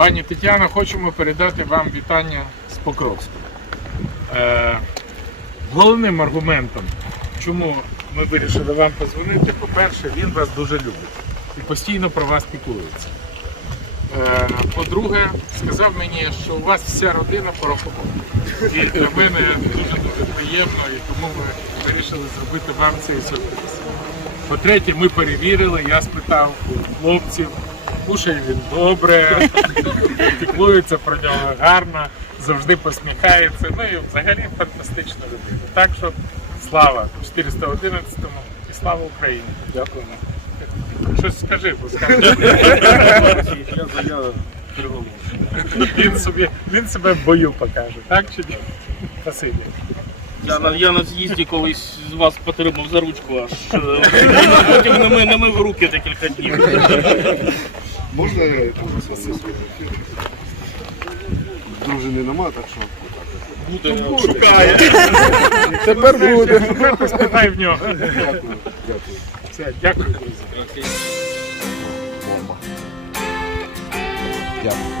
Пані Тетяно, хочемо передати вам вітання з Покровська. Е, головним аргументом, чому ми вирішили вам позвонити, по-перше, він вас дуже любить і постійно про вас піклується. Е, по-друге, сказав мені, що у вас вся родина порохова. І для мене дуже-дуже приємно, і тому ми вирішили зробити вам цей сюрприз. По-третє, ми перевірили, я спитав хлопців, кушає він добре, піклується про нього гарно, завжди посміхається. Ну і взагалі фантастична людина. Так що слава 411-му і слава Україні. Дякуємо. Щось скажи, бо скажи. Він собі він себе в бою покаже, так чи ні? Спасибі. Я на, я на з'їзді колись з вас потримав за ручку, аж е, потім не мив, не мив руки декілька днів. Можна я Дружини нема, так що. Буде шукає. Тепер буде. Тепер поспитай в нього. Дякую. Все, дякую. Дякую.